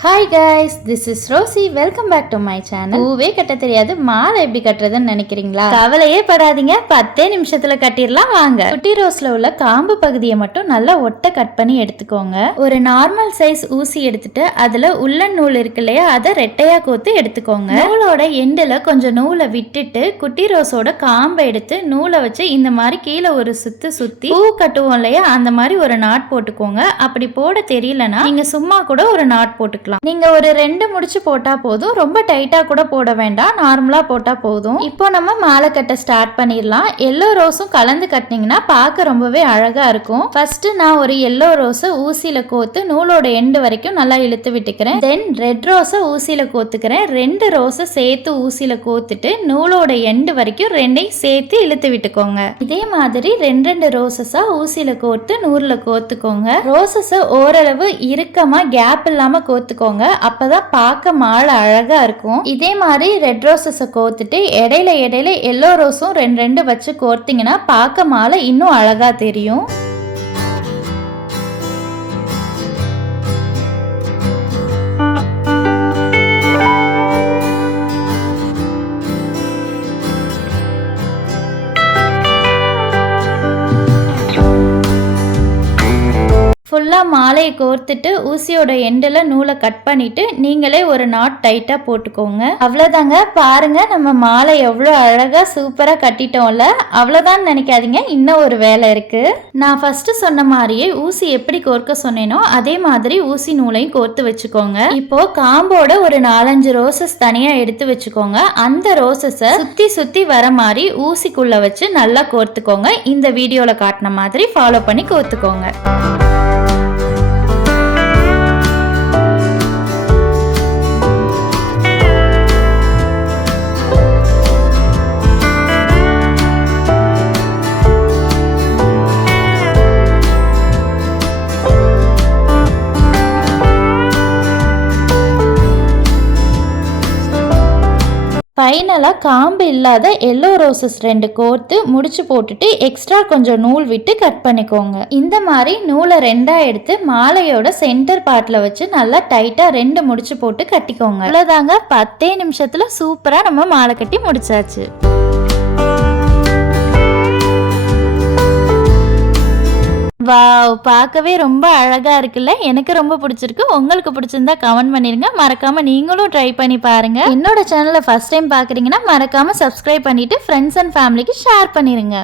Hi guys this is Rosie welcome back to my channel பூவே கட்ட தெரியாது மாலை எப்படி கட்டுறதுன்னு நினைக்கிறீங்களா? கவலையே படாதீங்க பத்தே நிமிஷத்துல கட்டிடலாம் வாங்க. குட்டி ரோஸ்ல உள்ள காம்பு பகுதியை மட்டும் நல்லா ஒட்ட கட் பண்ணி எடுத்துக்கோங்க. ஒரு நார்மல் சைஸ் ஊசி எடுத்துட்டு அதுல உள்ளன் நூல் இருக்கு இல்லையா அதை ரெட்டையா கோத்து எடுத்துக்கோங்க. நூலோட எண்டுல கொஞ்சம் நூலை விட்டுட்டு குட்டி ரோஸோட காம்பை எடுத்து நூலை வச்சு இந்த மாதிரி கீழே ஒரு சுத்து சுத்தி பூ கட்டுவோம் இல்லையா அந்த மாதிரி ஒரு நாட் போட்டுக்கோங்க. அப்படி போட தெரியலனா நீங்க சும்மா கூட ஒரு நாட் போட்டுக்கலாம். நீங்க ஒரு ரெண்டு முடிச்சு போட்டா போதும். ரொம்ப டைட்டா கூட போட வேண்டாம். நார்மலா போட்டா போதும். இப்போ நம்ம மாலை கட்ட ஸ்டார்ட் பண்ணிடலாம். எல்லோ ரோஸும் கலந்து கட்டினீங்கன்னா பார்க்க ரொம்பவே அழகா இருக்கும். ஃபர்ஸ்ட் நான் ஒரு எல்லோ ரோஸை ஊசியில கோத்து நூலோட எண்டு வரைக்கும் நல்லா இழுத்து விட்டுக்கிறேன். தென் ரெட் ரோஸை ஊசியில கோத்துக்கிறேன் ரெண்டு ரோஸை சேர்த்து ஊசியில கோத்துட்டு நூலோட எண்டு வரைக்கும் ரெண்டையும் சேர்த்து இழுத்து விட்டுக்கோங்க. இதே மாதிரி ரெண்டு ரெண்டு ரோசஸா ஊசியில கோர்த்து நூறுல கோத்துக்கோங்க ரோசஸை ஓரளவு இறுக்கமா கேப் இல்லாம கோத்துக்கோங்க அப்பதான் பார்க்க மாலை அழகா இருக்கும். இதே மாதிரி ரெட் ரோசஸை கோத்துட்டு இடையில இடையில எல்லோ ரோஸும் ரெண்டு ரெண்டு வச்சு கோர்த்தீங்கன்னா பார்க்க மாலை இன்னும் அழகா தெரியும். ஃபுல்லாக மாலையை கோர்த்துட்டு ஊசியோட எண்டில் நூலை கட் பண்ணிட்டு நீங்களே ஒரு நாட் டைட்டாக போட்டுக்கோங்க. அவ்வளோதாங்க பாருங்க நம்ம மாலை எவ்வளோ அழகாக சூப்பராக கட்டிட்டோம்ல. அவ்வளோதான் நினைக்காதீங்க. இன்னும் ஒரு வேலை இருக்குது நான் ஃபர்ஸ்ட் சொன்ன மாதிரியே ஊசி எப்படி கோர்க்க சொன்னேனோ அதே மாதிரி ஊசி நூலையும் கோர்த்து வச்சுக்கோங்க. இப்போ காம்போட ஒரு நாலஞ்சு ரோசஸ் தனியாக எடுத்து வச்சுக்கோங்க. அந்த ரோசஸை சுற்றி சுற்றி வர மாதிரி ஊசிக்குள்ளே வச்சு நல்லா கோர்த்துக்கோங்க. இந்த வீடியோவில் காட்டின மாதிரி ஃபாலோ பண்ணி கோர்த்துக்கோங்க. ஃபைனலாக காம்பு இல்லாத எல்லோ ரோசஸ் ரெண்டு கோர்த்து முடிச்சு போட்டுட்டு எக்ஸ்ட்ரா கொஞ்சம் நூல் விட்டு கட் பண்ணிக்கோங்க. இந்த மாதிரி நூலை ரெண்டாக எடுத்து மாலையோட சென்டர் பார்ட்டில் வச்சு நல்லா டைட்டாக ரெண்டு முடிச்சு போட்டு கட்டிக்கோங்க. அவ்வளோதாங்க பத்தே நிமிஷத்தில் சூப்பராக நம்ம மாலை கட்டி முடிச்சாச்சு. வாவ் பார்க்கவே ரொம்ப அழகாக இருக்குல்ல? எனக்கு ரொம்ப பிடிச்சிருக்கு. உங்களுக்கு பிடிச்சிருந்தா கமெண்ட் பண்ணிடுங்க மறக்காமல் நீங்களும் ட்ரை பண்ணி பாருங்கள் என்னோட சேனலை ஃபஸ்ட் டைம் பார்க்குறீங்கன்னா மறக்காமல் சப்ஸ்கிரைப் பண்ணிட்டு ஃப்ரெண்ட்ஸ் அண்ட் ஃபேமிலிக்கு ஷேர் பண்ணிடுங்க